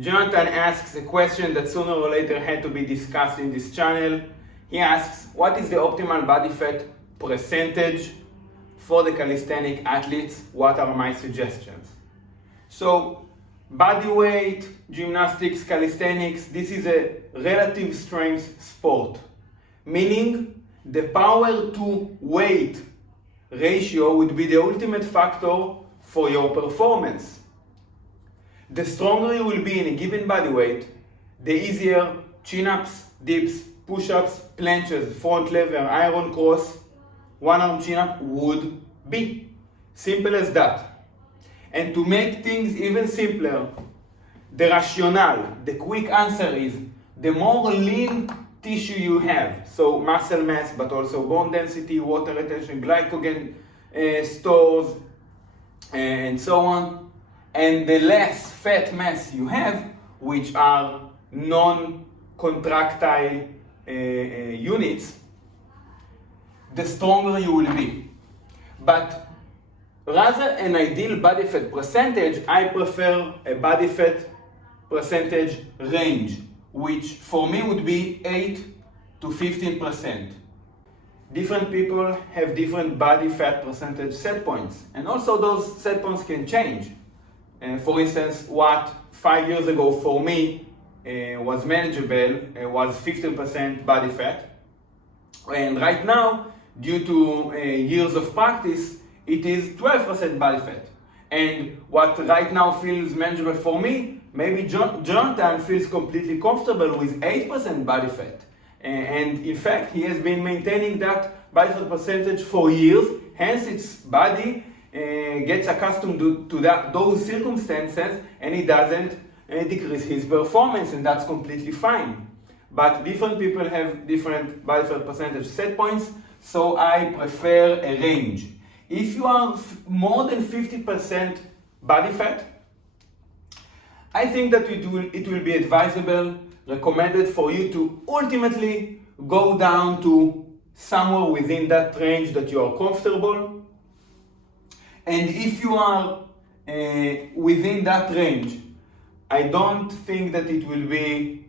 Jonathan asks a question that sooner or later had to be discussed in this channel. He asks, what is the optimal body fat percentage for the calisthenic athletes? What are my suggestions? So, body weight, gymnastics, calisthenics, this is a relative strength sport, meaning the power to weight ratio would be the ultimate factor for your performance. The stronger you will be in a given body weight, the easier chin-ups, dips, push-ups, planches, front lever, iron cross, one-arm chin-up would be. Simple as that. And to make things even simpler, the rationale, the quick answer is, the more lean tissue you have, so muscle mass, but also bone density, water retention, glycogen stores, and so on, and the less fat mass you have, which are non-contractile units, the stronger you will be. But rather an ideal body fat percentage, I prefer a body fat percentage range, which for me would be 8 to 15%. Different people have different body fat percentage set points, and also those set points can change. For instance, what 5 years ago for me was manageable was 15% body fat, and right now, due to years of practice, it is 12% body fat. And what right now feels manageable for me, maybe Jonathan feels completely comfortable with 8% body fat. And in fact, he has been maintaining that body fat percentage for years, hence its body gets accustomed to those circumstances, and it doesn't decrease his performance, and that's completely fine. But different people have different body fat percentage set points, so I prefer a range. If you are more than 50% body fat, I think that it will be advisable, recommended for you to ultimately go down to somewhere within that range that you are comfortable. And if you are within that range, I don't think that it will be,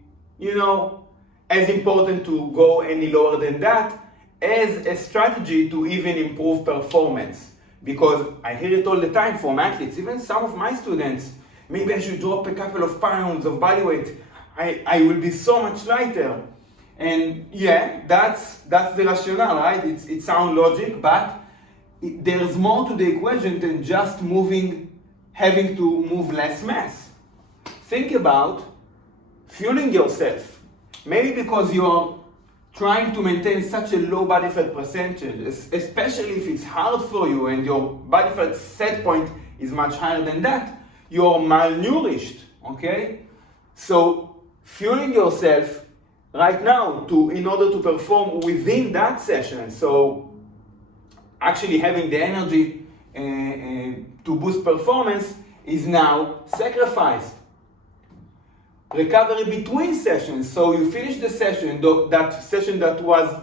as important to go any lower than that as a strategy to even improve performance. Because I hear it all the time from athletes, even some of my students, maybe I should drop a couple of pounds of body weight. I will be so much lighter. And yeah, that's the rationale, right? It sounds logic, but there's more to the equation than just having to move less mass. Think about fueling yourself. Maybe because you're trying to maintain such a low body fat percentage, especially if it's hard for you and your body fat set point is much higher than that, you're malnourished, okay? So fueling yourself right now in order to perform within that session, so actually having the energy to boost performance is now sacrificed. Recovery between sessions, so you finish the session, that session that was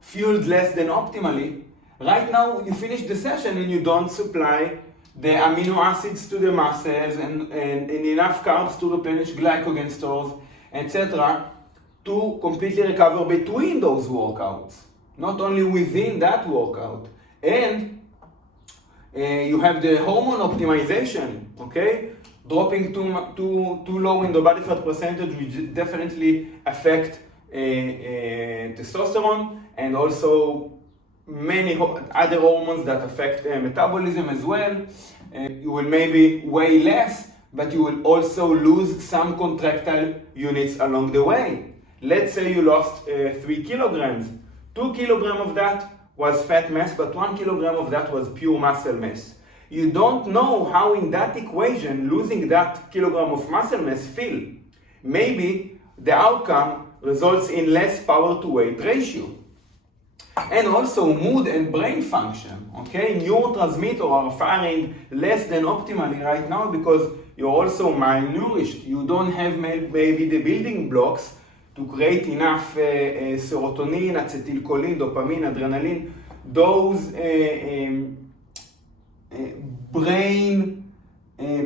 fueled less than optimally, right now you finish the session and you don't supply the amino acids to the muscles and enough carbs to replenish glycogen stores, etc., to completely recover between those workouts, not only within that workout. And you have the hormone optimization, okay? Dropping too low in the body fat percentage will definitely affect testosterone and also many other hormones that affect metabolism as well. You will maybe weigh less, but you will also lose some contractile units along the way. Let's say you lost 3 kilograms. 2 kilograms of that was fat mass, but 1 kilogram of that was pure muscle mass. You don't know how in that equation losing that kilogram of muscle mass feel. Maybe the outcome results in less power to weight ratio. And also mood and brain function, okay? Neurotransmitters are firing less than optimally right now because you're also malnourished. You don't have maybe the building blocks to create enough serotonin, acetylcholine, dopamine, adrenaline, those brain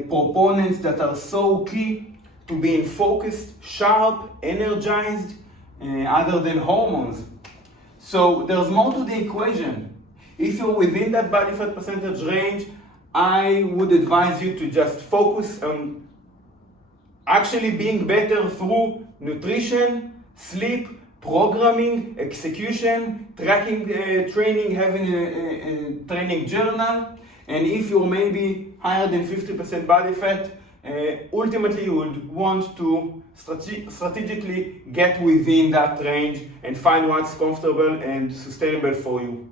proponents that are so key to being focused, sharp, energized, other than hormones. So there's more to the equation. If you're within that body fat percentage range, I would advise you to just focus on actually being better through nutrition, sleep, programming, execution, tracking training, having a training journal. And if you're maybe higher than 50% body fat, ultimately you would want to strategically get within that range and find what's comfortable and sustainable for you.